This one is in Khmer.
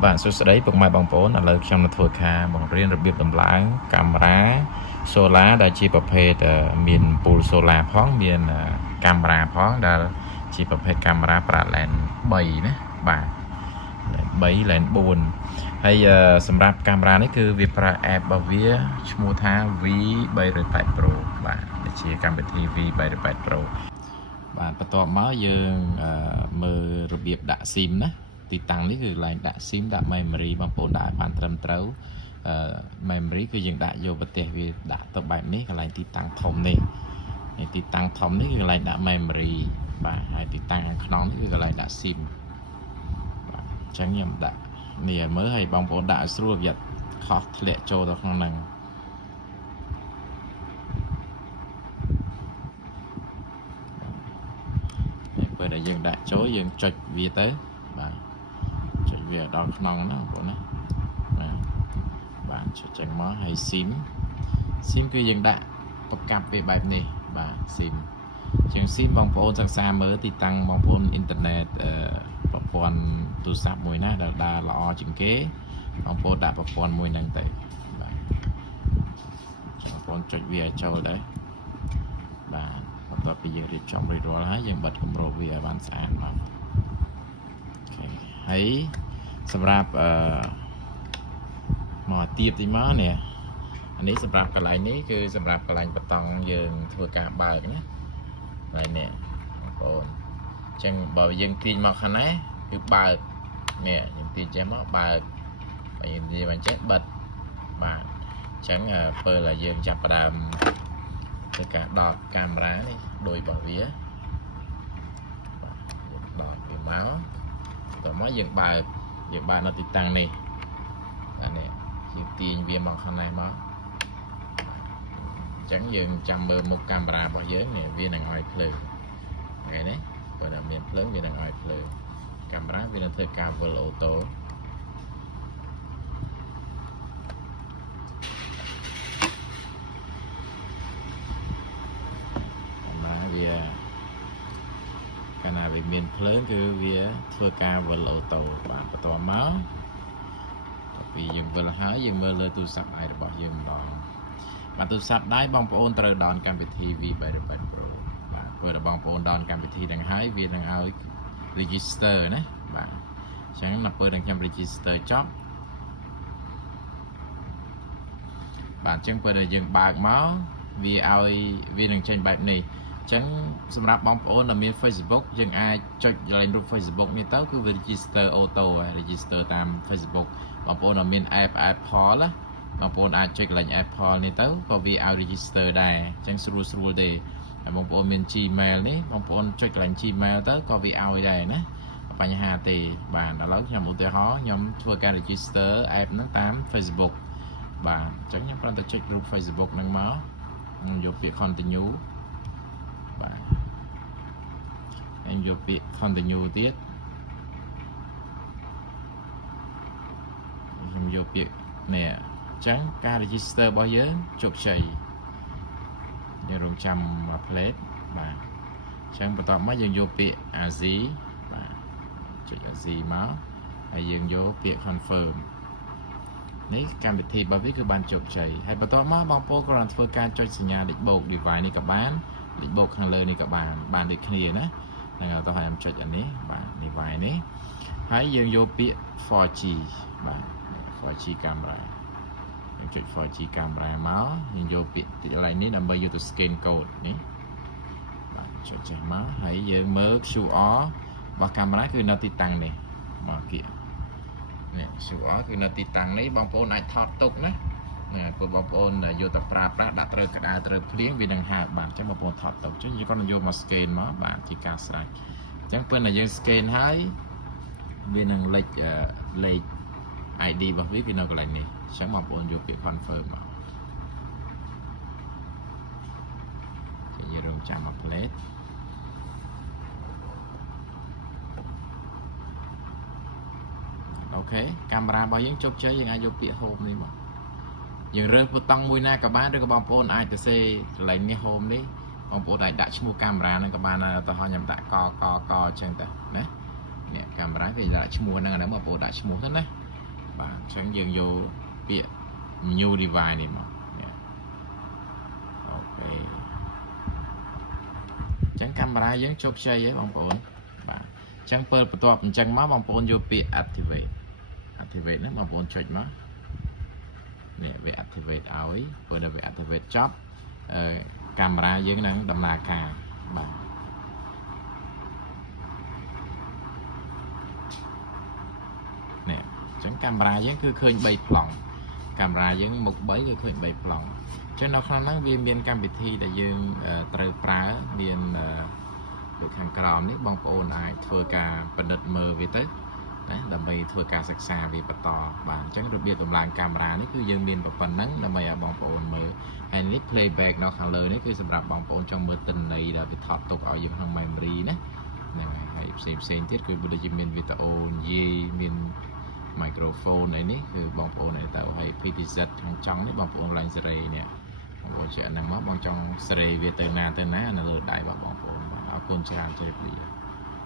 bạn số đấy bằng mai bằng bốn là lời trong là thôi kha bằng riêng đặc biệt tầm láng camera solar đã chỉประเภทmiền pool solar ផងមាន camera ផងដែលជាប្រភេទ camera ប្រាក់ lens 3ណាបាទ 3 lens 4ហើយសម្រាប់ camera នេះគឺវាប្រើ app របស់វាឈ្មោះថា V308 Pro បាទដែលជាកម្មវិធី V308 Pro បាទបន្ទាប់មកយើងមើលរបៀបដាក់ SIM ណាទីតាំងនេះគឺកន្លែងដាក់ SIM ដាក់ memory បងប្អូនដាក់ឲ្យបានត្រឹមត្រូវmemory គឺយើងដាក់យកប្រទេសវាដាក់ទៅបែបនេះកន្លែងទីតាំងធំនេះទីតាំងធំនេះគឺកន្លែងដាក់ memory បាទហើយទីតាំងខាងក្នុងនេះគឺកន្លែងដាក់ SIM បាទអញ្ចឹងខ្ញុំដាក់នេះឲ្យមើលឲ្យបងប្អូនដាក់ឲ្យស្រួលវាខុសធ្លាក់ចូលទៅក្នុងហ្នឹងពេលដែលយើងដាក់ចូលយើងចុចវាទៅបាទចុចវាដល់ក្នុងណាបងប្អូនណាបាទចុចចេញមកហើយ SIM គឺយើងដាក់ប្រកាប់វាបែបនេះបាទ SIM ជាង SIM បងប្អូនសិក្សាមើលទីតាំងបងប្អូនអ៊ីនធឺណិតប្រព័ន្ធទូរស័ព្ទមួយណាដែលដើរល្អជាងគេបងប្អូនដាក់ប្រព័ន្ធមួយហ្នឹងទៅបាទបងប្អូនចុចវាឲ្យចូលទៅបាទបន្ទាប់ពីយើងរៀបចំរួចរាល់ហើយយើងបិទគម្របវាឲ្យបានស្អាតបាទអូខេហើយសម្រាប់មកទៀបទីមកនេះអានេះសម្រាប់កន្លែងនេះគឺសម្រាប់កន្លែងបតង់យើងធ្វើការបើកណាហើយនេះបងប្អូនអញ្ចឹងបើយើងទាញមកខាងណាគឺបើកនេះយើងទាញចេះមកបើកបើយើងទាញមកចេះបិទបាទអញ្ចឹងពេលដែលយើងចាប់ផ្ដើមធ្វើការដកកាមេរ៉ានេះដោយរបស់វាបាទដកវាមកតោះមកយើងបើកនៅទីតាំងនេះបាទនេះយើងទាញវាមកខាងនេះមកអញ្ចឹងយើងចាំមើលមុខកាមេរ៉ារបស់យើងវានឹងឲ្យភ្លើងហ្នឹងណាបើតែមានភ្លើងវានឹងឲ្យភ្លើងកាមេរ៉ាវានឹងធ្វើការវិលអូតូវាកាលណាវាមានភ្លើងគឺវាធ្វើការវិលអូតូបាទបន្តមកពីយើងវិលហើយយើងមើលលើទូរស័ព្ទដៃរបស់យើងម្ដងបាទទូរស័ព្ទដៃបងប្អូនត្រូវដោនកម្មវិធី V308 Pro បាទពេលបងប្អូនដោនកម្មវិធីហ្នឹងហើយវានឹងឲ្យ register ណាបាទអញ្ចឹងដល់ពេលដែលខ្ញុំ register ចប់បាទអញ្ចឹងពេលដែលយើងបើកមកវាឲ្យវានឹងចេញបែបនេះអញ្ចឹងសម្រាប់បងប្អូនដែលមាន Facebook យើងអាចចុចលេខរូប Facebook នេះទៅគឺវា register auto ហើយ register តាម Facebook បងប្អូនដែលមាន app Apple ណាបងប្អូនអាចចុចកន្លែង Apple នេះទៅក៏វាឲ្យ register ដែរអញ្ចឹងស្រួលទេហើយបងប្អូនមាន Gmail នេះបងប្អូនចុចកន្លែង Gmail ទៅក៏វាឲ្យដែរណាបញ្ហាទេបាទឥឡូវខ្ញុំឧទាហរណ៍ខ្ញុំធ្វើការ register app ហ្នឹងតាម Facebook បាទអញ្ចឹងខ្ញុំគ្រាន់តែចុចរូប Facebook ហ្នឹងមកខ្ញុំយកពាក្យ continue បាទខ្ញុំយកពាក្យ continue ទៀតខ្ញុំយកពាក្យនេះអញ្ចឹងការ register របស់យើងជោគជ័យយើងរងចាំ plate បាទអញ្ចឹងបន្ទាប់មកយើងយកពាក្យ ASI បាទចុច ASI មកហើយយើងយកពាក្យ confirm នេះកម្មវិធីរបស់វាគឺបានជោគជ័យហើយបន្ទាប់មកបងប្អូនគ្រាន់តែធ្វើការចុចសញ្ញាលេខបូក device នេះក៏បានលេខបូកខាងលើនេះក៏បានដូចគ្នាណាហ្នឹងតោះឲ្យខ្ញុំចុចអានេះបាទ device នេះហើយយើងយកពាក្យ 4G បាទ 4G camera យើងចុច 4G camera មកយើងយកពាក្យទីកន្លែងនេះដើម្បីយកទៅ scan code នេះបាទចុចចេះមកហើយយើងមើល QR របស់កាមេរ៉ាគឺនៅទីតាំងនេះមកគៀនេះ QR គឺនៅទីតាំងនេះបងប្អូនអាចថតទុកណាព្រោះបងប្អូនយកទៅប្រើប្រាស់ដាក់ត្រូវក្តៅត្រូវភ្លៀងវានឹងហើបបាទអញ្ចឹងបងប្អូនថតទុកអញ្ចឹងយើងគាត់យកមក scan មកបាទជាការស្រេចអញ្ចឹងពេលដែលយើង scan ហើយវានឹងលេខ ID របស់វាគឺនៅកន្លែងនេះអញ្ចឹងបងប្អូនយកពាក្យ confirm មកយើងរងចាំមក plate អូខេកាមេរ៉ារបស់យើងជោគជ័យយើងអាចយកពាក្យ home នេះមកយើងរើសប៊ូតុងមួយណាក៏បានឬក៏បងប្អូនអាចទៅសេកន្លែងនេះ home នេះបងប្អូនអាចដាក់ឈ្មោះកាមេរ៉ាហ្នឹងក៏បានដែរទៅខ្ញុំដាក់កអញ្ចឹងទៅណានេះកាមេរ៉ាគេដាក់ឈ្មោះហ្នឹងបងប្អូនដាក់ឈ្មោះទៅណា បាទអញ្ចឹងយើងយកពាក្យ new device នេះមកអូខេអញ្ចឹងកាមេរ៉ាយើងជោគជ័យហើយបងប្អូនបាទអញ្ចឹងពេលបន្ទាប់អញ្ចឹងមកបងប្អូនយកពាក្យ activate ហ្នឹងបងប្អូនចុចមកនេះវា activate ឲ្យពេលដែលវា activate ចប់កាមេរ៉ាយើងនឹងដំណើរការបាទនេះអញ្ចឹងកាមេរ៉ាយើងគឺឃើញ3ប្លង់កាមេរ៉ាយើងមុខ3គឺឃើញ3ប្លង់អញ្ចឹងនៅក្នុងហ្នឹងវាមានកម្មវិធីដែលយើងត្រូវប្រើមានដូចខាងក្រោមនេះបងប្អូនអាចធ្វើការពិនិត្យមើលវាទៅណាដើម្បីធ្វើការសិក្សាវាបន្តបាទអញ្ចឹងរបៀបដំឡើងកាមេរ៉ានេះគឺយើងមានប៉ុណ្ណឹងដើម្បីឲ្យបងប្អូនមើលហើយនេះ playback នៅខាងលើនេះគឺសម្រាប់បងប្អូនចង់មើលទិន្នន័យដែលវាថតទុកឲ្យយើងក្នុង memory ណាហ្នឹងហើយផ្សេងទៀតគឺដូចជាមានវីដេអូនិយាយមាន microphone អីនេះគឺបងប្អូនទៅហើយ PTZ ខាងចុងនេះបងប្អូនឡើងសេរីនេះបងប្អូនជាអាហ្នឹងមកបងចង់សេរីវាទៅណានៅលើដៃរបស់បងប្អូនបាទអរគុណច្រើនជម្រាបលា